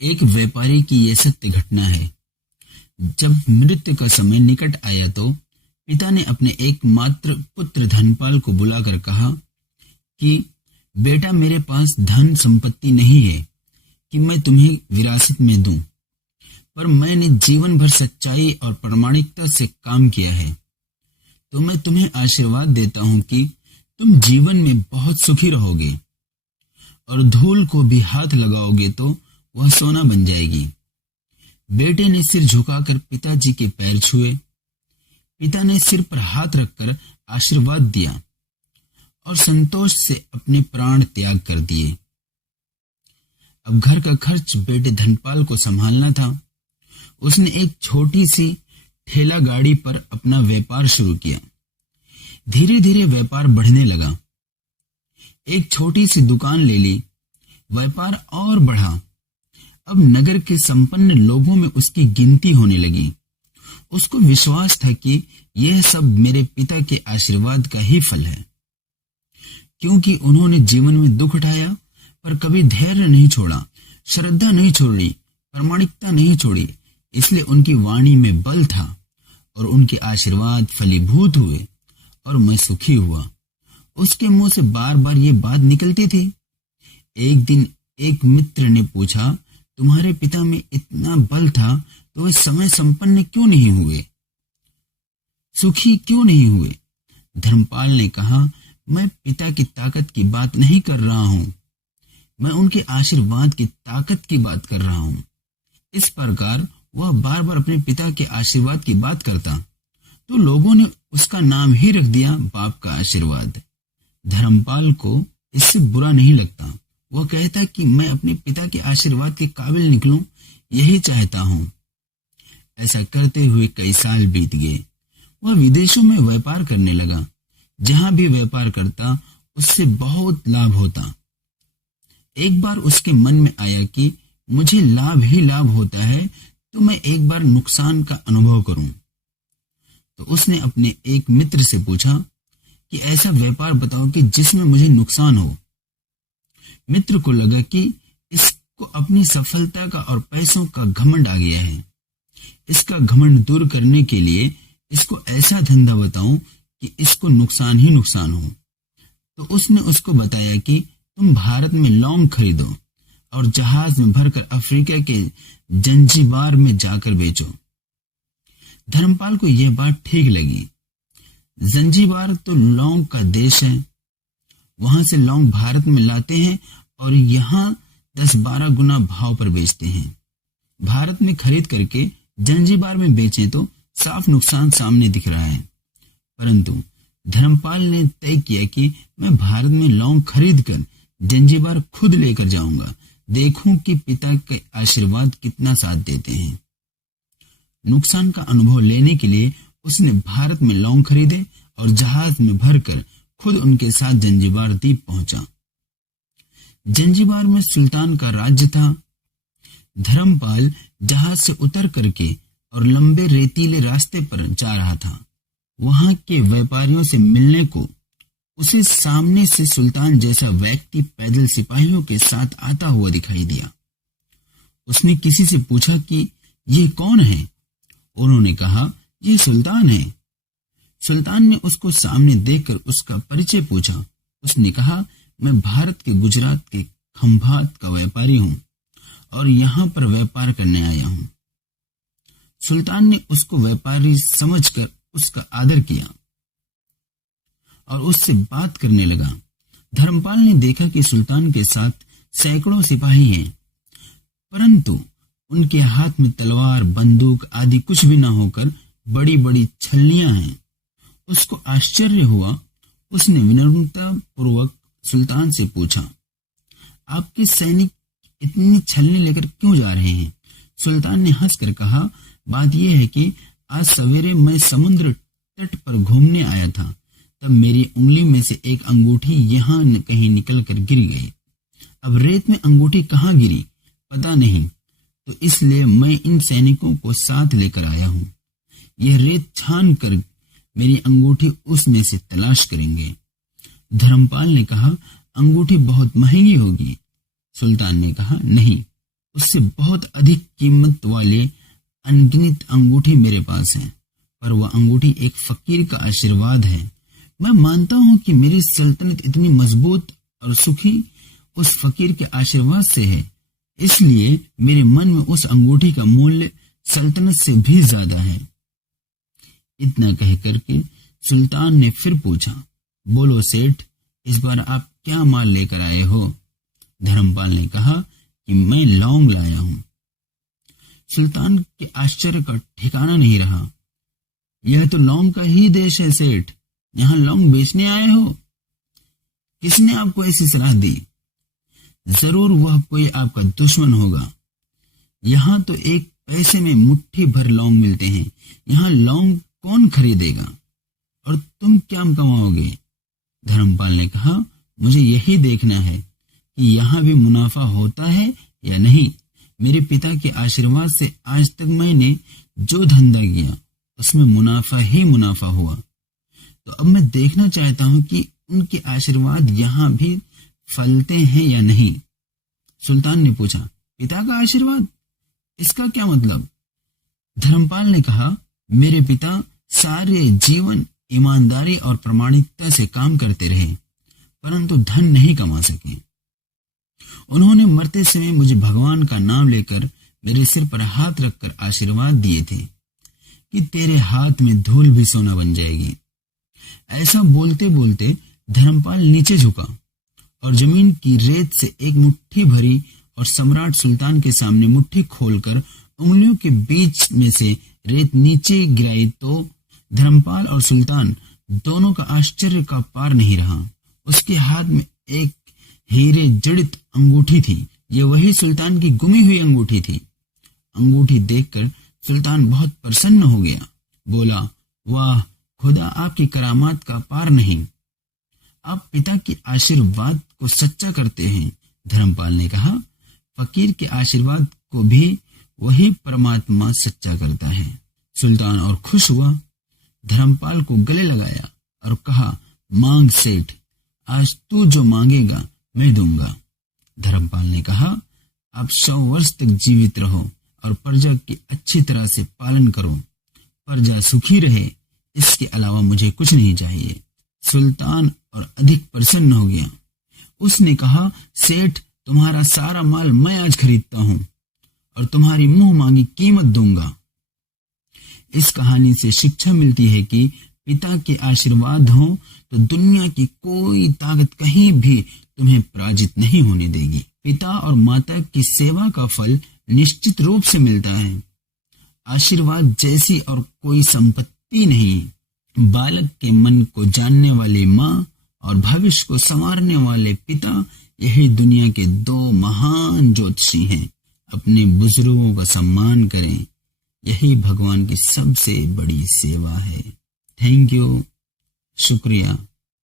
एक व्यापारी की यह सत्य घटना है। जब मृत्यु का समय निकट आया तो पिता ने अपने एकमात्र पुत्र धनपाल को बुलाकर कहा कि बेटा, मेरे पास धन संपत्ति नहीं है कि मैं तुम्हें विरासत में दूं, पर मैंने जीवन भर सच्चाई और प्रामाणिकता से काम किया है, तो मैं तुम्हें आशीर्वाद देता हूं कि तुम जीवन में बहुत सुखी रहोगे और धूल को भी हाथ लगाओगे तो वह सोना बन जाएगी। बेटे ने सिर झुकाकर पिताजी के पैर छुए। पिता ने सिर पर हाथ रखकर आशीर्वाद दिया और संतोष से अपने प्राण त्याग कर दिए। अब घर का खर्च बेटे धनपाल को संभालना था। उसने एक छोटी सी ठेला गाड़ी पर अपना व्यापार शुरू किया। धीरे धीरे व्यापार बढ़ने लगा। एक छोटी सी दुकान ले ली। व्यापार और बढ़ा। अब नगर के संपन्न लोगों में उसकी गिनती होने लगी। उसको विश्वास था कि यह सब मेरे पिता के आशीर्वाद का ही फल है, क्योंकि उन्होंने जीवन में दुख उठाया पर कभी धैर्य नहीं छोड़ा, श्रद्धा नहीं छोड़ी, प्रामाणिकता नहीं छोड़ी। इसलिए उनकी वाणी में बल था और उनके आशीर्वाद फलीभूत हुए और मैं सुखी हुआ। उसके मुंह से बार बार ये बात निकलती थी। एक दिन एक मित्र ने पूछा, तुम्हारे पिता में इतना बल था तो वे समय संपन्न क्यों नहीं हुए, सुखी क्यों नहीं हुए? धर्मपाल ने कहा, मैं पिता की ताकत की बात नहीं कर रहा हूं, मैं उनके आशीर्वाद की ताकत की बात कर रहा हूं। इस प्रकार वह बार बार अपने पिता के आशीर्वाद की बात करता तो लोगों ने उसका नाम ही रख दिया बाप का आशीर्वाद। धर्मपाल को इससे बुरा नहीं लगता। वह कहता कि मैं अपने पिता के आशीर्वाद के काबिल निकलूं, यही चाहता हूं। ऐसा करते हुए कई साल बीत गए। वह विदेशों में व्यापार करने लगा। जहां भी व्यापार करता उससे बहुत लाभ होता। एक बार उसके मन में आया कि मुझे लाभ ही लाभ होता है तो मैं एक बार नुकसान का अनुभव करूं। तो उसने अपने एक मित्र से पूछा कि ऐसा व्यापार बताओ कि जिसमें मुझे नुकसान हो। मित्र को लगा कि इसको अपनी सफलता का और पैसों का घमंड आ गया है। इसका घमंड दूर करने के लिए इसको ऐसा धंधा बताऊं कि इसको नुकसान ही नुकसान हो। तो उसने उसको बताया कि तुम भारत में लौंग खरीदो और जहाज में भरकर अफ्रीका के जंजीबार में जाकर बेचो। धर्मपाल को यह बात ठीक लगी। जंजीबार तो लौंग का देश है। वहां से लौंग भारत में लाते हैं और यहाँ 10-12 गुना भाव पर बेचते हैं। भारत में खरीद करके जंजीबार में बेचें तो साफ नुकसान सामने दिख रहा है। परंतु धर्मपाल ने तय किया कि मैं भारत में लौंग खरीद कर जंजीबार खुद लेकर जाऊंगा, देखूं कि पिता के आशीर्वाद कितना साथ देते हैं। नुकसान का अनुभव लेने के लिए उसने भारत में लौंग खरीदे और जहाज में भरकर खुद उनके साथ जंजीबार द्वीप पहुंचा। जंजीबार में सुल्तान का राज्य था। धर्मपाल जहाज से उतर करके और लंबे रेतीले रास्ते पर जा रहा था। वहां के व्यापारियों से मिलने को उसे सामने से सुल्तान जैसा व्यक्ति पैदल सिपाहियों के साथ आता हुआ दिखाई दिया। उसने किसी से पूछा कि ये कौन है? उन्होंने कहा, ये सुल्तान है। सुल्तान ने उसको सामने देखकर उसका परिचय पूछा। उसने कहा, मैं भारत के गुजरात के खंभात का व्यापारी हूं और यहाँ पर व्यापार करने आया हूं। सुल्तान ने उसको व्यापारी समझकर उसका आदर किया और उससे बात करने लगा। धर्मपाल ने देखा कि सुल्तान के साथ सैकड़ों सिपाही हैं, परंतु उनके हाथ में तलवार, बंदूक आदि कुछ भी न होकर बड़ी बड़ी छलनियां हैं। उसको आश्चर्य हुआ। उसने विनम्रता पूर्वक सुल्तान से पूछा, आपके सैनिक इतनी छलनी लेकर क्यों जा रहे हैं? सुल्तान ने हंसकर कहा, बात यह है कि आज सवेरे मैं समुद्र तट पर घूमने आया था, तब मेरी उंगली में से एक अंगूठी यहाँ कहीं निकल कर गिर गई। अब रेत में अंगूठी कहाँ गिरी पता नहीं, तो इसलिए मैं इन सैनिकों को साथ लेकर आया हूँ। यह रेत छान कर मेरी अंगूठी उसमें से तलाश करेंगे। धर्मपाल ने कहा, अंगूठी बहुत महंगी होगी। सुल्तान ने कहा, नहीं, उससे बहुत अधिक कीमत वाले अनगिनत अंगूठी मेरे पास हैं, पर वह अंगूठी एक फकीर का आशीर्वाद है। मैं मानता हूं कि मेरी सल्तनत इतनी मजबूत और सुखी उस फकीर के आशीर्वाद से है, इसलिए मेरे मन में उस अंगूठी का मूल्य सल्तनत से भी ज्यादा है। इतना कह करके सुल्तान ने फिर पूछा, बोलो सेठ, इस बार आप क्या माल लेकर आए हो? धर्मपाल ने कहा कि मैं लौंग लाया हूं। सुल्तान के आश्चर्य का ठिकाना नहीं रहा। यह तो लौंग का ही देश है सेठ, यहाँ लौंग बेचने आए हो? किसने आपको ऐसी सलाह दी? जरूर वह कोई आपका दुश्मन होगा। यहाँ तो एक पैसे में मुट्ठी भर लौंग मिलते हैं, यहाँ लौंग कौन खरीदेगा? और तुम क्या कमाओगे? धर्मपाल ने कहा, मुझे यही देखना है कि यहाँ भी मुनाफा होता है या नहीं। मेरे पिता के आशीर्वाद से आज तक मैंने जो धंधा किया उसमें मुनाफा ही मुनाफा हुआ, तो अब मैं देखना चाहता हूं कि उनके आशीर्वाद यहाँ भी फलते हैं या नहीं। सुल्तान ने पूछा, पिता का आशीर्वाद, इसका क्या मतलब? धर्मपाल ने कहा, मेरे पिता सारे जीवन ईमानदारी और प्रामाणिकता से काम करते रहे, परंतु धन नहीं कमा सके। उन्होंने मरते समय मुझे भगवान का नाम लेकर मेरे सिर पर हाथ रखकर आशीर्वाद दिए थे कि तेरे हाथ में धूल भी सोना बन जाएगी। ऐसा बोलते बोलते धर्मपाल नीचे झुका और जमीन की रेत से एक मुट्ठी भरी और सम्राट सुल्तान के सामने मुट्ठी खोलकर उंगलियों के बीच में से रेत नीचे गिराई तो धर्मपाल और सुल्तान दोनों का आश्चर्य का पार नहीं रहा। उसके हाथ में एक हीरे जड़ित अंगूठी थी। ये वही सुल्तान की गुमी हुई अंगूठी थी। अंगूठी देखकर सुल्तान बहुत प्रसन्न हो गया। बोला, वाह, खुदा आपकी करामात का पार नहीं, आप पिता के आशीर्वाद को सच्चा करते हैं। धर्मपाल ने कहा, फकीर के आशीर्वाद को भी वही परमात्मा सच्चा करता है। सुल्तान और खुश हुआ, धर्मपाल को गले लगाया और कहा, मांग सेठ, आज तू जो मांगेगा मैं दूंगा। धर्मपाल ने कहा, आप 100 वर्ष तक जीवित रहो और प्रजा की अच्छी तरह से पालन करो, प्रजा सुखी रहे, इसके अलावा मुझे कुछ नहीं चाहिए। सुल्तान और अधिक प्रसन्न हो गया। उसने कहा, सेठ, तुम्हारा सारा माल मैं आज खरीदता हूं और तुम्हारी मुंह मांगी कीमत दूंगा। इस कहानी से शिक्षा मिलती है कि पिता के आशीर्वाद हो तो दुनिया की कोई ताकत कहीं भी तुम्हें पराजित नहीं होने देगी। पिता और माता की सेवा का फल निश्चित रूप से मिलता है। आशीर्वाद जैसी और कोई संपत्ति नहीं। बालक के मन को जानने वाली माँ और भविष्य को संवारने वाले पिता, यही दुनिया के 2 महान ज्योतिषी हैं। अपने बुजुर्गों का सम्मान करें, यही भगवान की सबसे बड़ी सेवा है। थैंक यू, शुक्रिया।